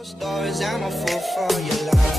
Stars, I'm a fool for your love.